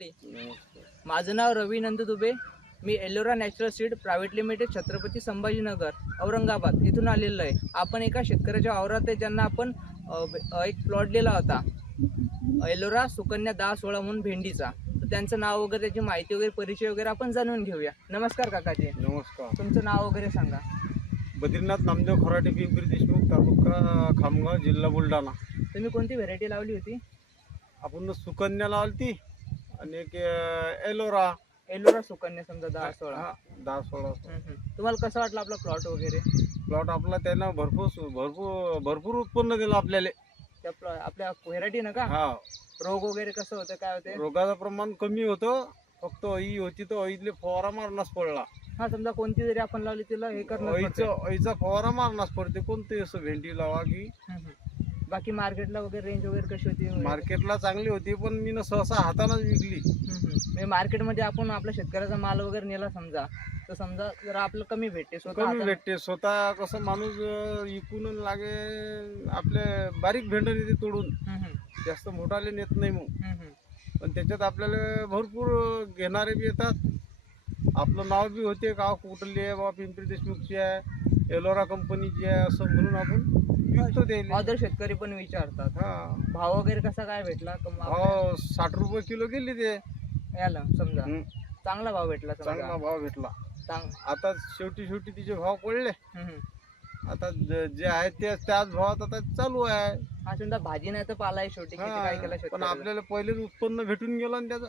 नमस्कार. माझं नाव रवी नंदू दुबे. मी Ellora natural seed private limited Chhatrapati Sambhajinagar Aurangabad इथून आलेलो आहे. आपण एका शेतकऱ्याच्या वावरात आहे ज्यांना आपण एक प्लॉट दिला होता एलोरा सुकन्या 10-16 म्हणून भेंडीचा. तर त्यांचं नाव वगैरे त्याची माहिती वगैरे परिचय वगैरे आपण जाणून घेऊया. नमस्कार काकाजी, नमस्कार. तुमचं नाव वगैरे सांगा. बद्रीनाथ नामदेव खराटे, पिंपरी देशमुख, तालुका खामगाव, जिल्हा बुलढाणा. तुम्ही कोणती व्हेरायटी लावली होती? आपण सुकन्या लावली आणि एक एलोरा. एलोरा सुकन्या समजा 10-16. हा, 10-16. तुम्हाला कसं वाटलं आपला प्लॉट वगैरे? प्लॉट आपला त्यानं भरपूर भरपूर भरपूर उत्पन्न दिलं आपल्याला. आपल्या व्हेरायटी ना का? हा, रोग वगैरे कसं होतं, काय होते? रोगाचं प्रमाण कमी होतं. फक्त अई होती तर अईतले फवारा मारणाच पडला. हा, समजा कोणती जरी आपण लावली तिला हे करणं अईचा फवारा मारणाच पडते. कोणते असं भेंडी लावा की. बाकी मार्केटला वगैरे रेंज वगैरे कशी होती? मार्केटला चांगली होती, पण मी सहसा हातानंच विकली. म्हणजे मार्केटमध्ये आपण आपल्या शेतकऱ्याचा माल वगैरे नेला समजा, तर समजा जरा आपलं कमी भेटते कमी भेटते. स्वतः कसं माणूस इकून लागे आपले बारीक भेंड नेते तोडून, जास्त मोठाले नेत नाही मग. पण त्याच्यात आपल्याला भरपूर घेणारे बी येतात. आपलं नाव बी होते का कुठली आहे बाबा, पिंपरी देशमुखची आहे, एलोरा कंपनीची आहे, असं म्हणून आपण विकतो त्याला. अदर शेतकरी पण विचारतात. हा, भाव वगैरे कसा काय भेटला? भाव 60 रुपये किलो गेली ते. याला समजा चांगला भाव भेटला चांगला भाव भेटला. आता शेवटी तिचे भाव पडले. आता जे आहे त्याच भावात आता चालू आहे. हा, समजा भाजी नाही तर पाला आहे शेवटी. किती काय केलं पण शेतकऱ्याला. आपल्याला पहिलेच उत्पन्न भेटून गेलं ना त्याचं.